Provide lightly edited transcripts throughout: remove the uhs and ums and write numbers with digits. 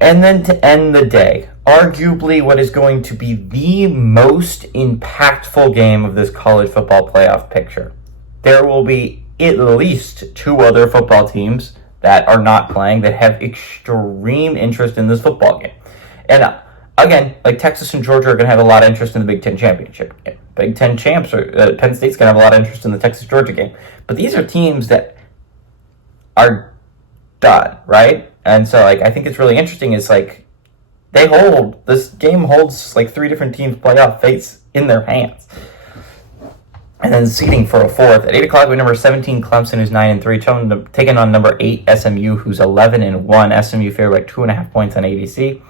And then to end the day, arguably what is going to be the most impactful game of this college football playoff picture. There will be at least two other football teams that are not playing that have extreme interest in this football game. And again, like Texas and Georgia are going to have a lot of interest in the Big Ten championship game. Big Ten champs, Penn State's going to have a lot of interest in the Texas-Georgia game. But these are teams that are done, right? And so, like, I think it's really interesting. It's like this game holds like three different teams' playoff fates in their hands. And then seeding for a fourth. At 8 o'clock, we have number 17, Clemson, who's 9-3, taking on number 8, SMU, who's 11-1. SMU favored by 2.5 points on ABC.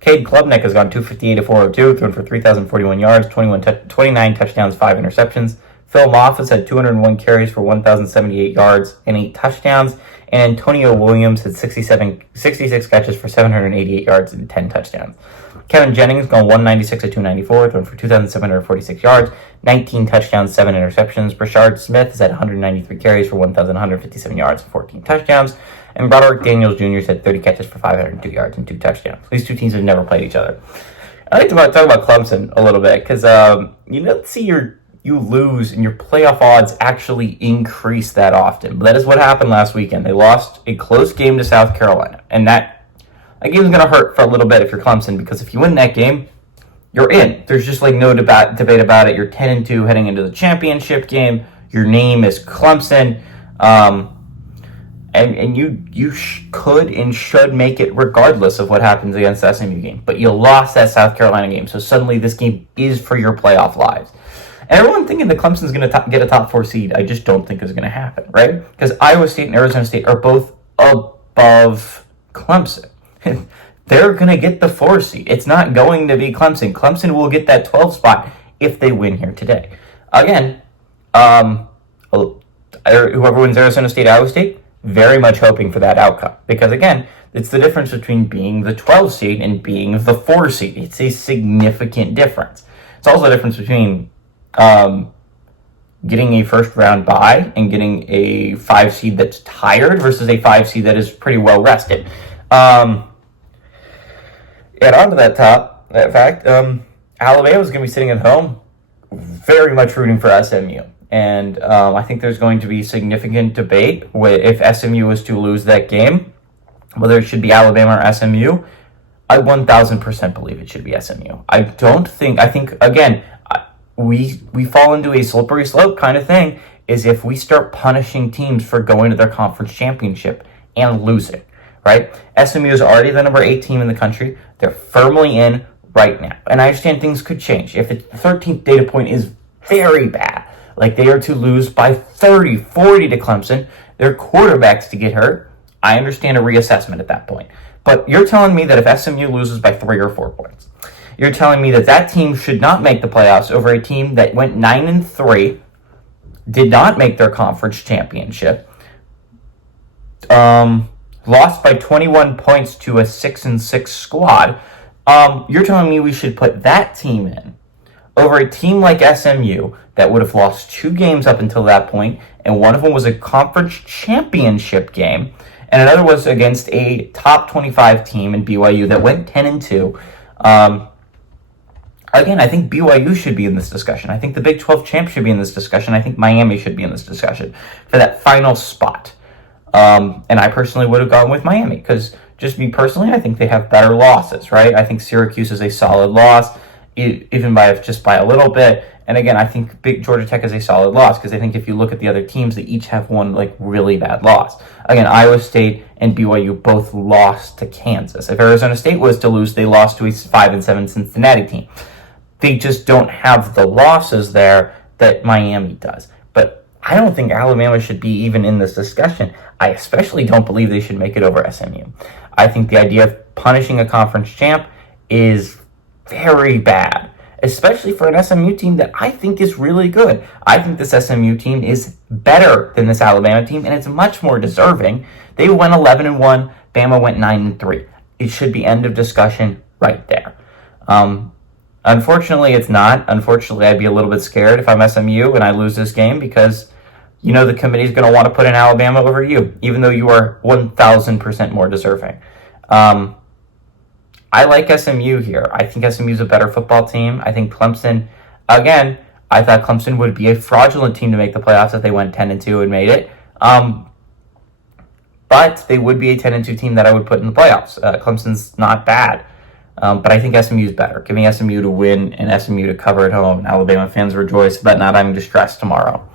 Cade Klubnik has gone 258-402, thrown for 3,041 yards, 29 touchdowns, 5 interceptions. Phil Moffitt had 201 carries for 1,078 yards and 8 touchdowns. And Antonio Williams had 66 catches for 788 yards and 10 touchdowns. Kevin Jennings gone 196-294, thrown for 2,746 yards, 19 touchdowns, 7 interceptions. Brashard Smith has had 193 carries for 1,157 yards and 14 touchdowns. And Broderick Daniels Jr. had 30 catches for 502 yards and 2 touchdowns. These two teams have never played each other. I'd like to talk about Clemson a little bit because you don't see you lose and your playoff odds actually increase that often. But that is what happened last weekend. They lost a close game to South Carolina. And that game is going to hurt for a little bit if you're Clemson, because if you win that game, you're in. There's just like no debate about it. You're 10-2 heading into the championship game. Your name is Clemson. And you could and should make it regardless of what happens against the SMU game. But you lost that South Carolina game, so suddenly this game is for your playoff lives. And everyone thinking that Clemson's going to get a top 4 seed, I just don't think is going to happen, right? Because Iowa State and Arizona State are both above Clemson. They're going to get the 4 seed. It's not going to be Clemson. Clemson will get that 12 spot if they win here today. Again, whoever wins Arizona State, Iowa State, very much hoping for that outcome. Because again, it's the difference between being the 12 seed and being the 4 seed. It's a significant difference. It's also the difference between getting a first round bye and getting a 5 seed that's tired versus a 5 seed that is pretty well rested. And on to that fact, Alabama's going to be sitting at home very much rooting for SMU. And I think there's going to be significant debate if SMU is to lose that game, whether it should be Alabama or SMU. I 1,000% believe it should be SMU. I think, again, we fall into a slippery slope kind of thing, is if we start punishing teams for going to their conference championship and losing, right? SMU is already the number 8 team in the country. They're firmly in right now. And I understand things could change. If the 13th data point is very bad, like they are to lose by 30, 40 to Clemson, their quarterbacks to get hurt, I understand a reassessment at that point. But you're telling me that if SMU loses by 3 or 4 points, you're telling me that team should not make the playoffs over a team that went 9-3, did not make their conference championship, lost by 21 points to a 6-6 squad. You're telling me we should put that team in over a team like SMU that would have lost 2 games up until that point, and one of them was a conference championship game, and another was against a top 25 team in BYU that went 10-2. Again, I think BYU should be in this discussion. I think the Big 12 champ should be in this discussion. I think Miami should be in this discussion for that final spot. And I personally would have gone with Miami, because just me personally, I think they have better losses, right? I think Syracuse is a solid loss, even by a little bit. And again, I think Georgia Tech is a solid loss, because I think if you look at the other teams, they each have one like really bad loss. Again, Iowa State and BYU both lost to Kansas. If Arizona State was to lose, they lost to a 5-7 Cincinnati team. They just don't have the losses there that Miami does. But I don't think Alabama should be even in this discussion. I especially don't believe they should make it over SMU. I think the idea of punishing a conference champ is very bad, especially for an SMU team that I think is really good. I think this SMU team is better than this Alabama team, and it's much more deserving. They went 11-1. Bama went 9-3. It should be end of discussion right there. Unfortunately, it's not. Unfortunately, I'd be a little bit scared if I'm SMU and I lose this game, because you know the committee's going to want to put in Alabama over you, even though you are 1,000% more deserving. I like SMU here. I think SMU is a better football team. I think Clemson, again, I thought Clemson would be a fraudulent team to make the playoffs if they went 10-2 and made it. But they would be a 10-2 team that I would put in the playoffs. Clemson's not bad. But I think SMU is better. Give me SMU to win and SMU to cover at home. Alabama fans rejoice about not having to stress tomorrow.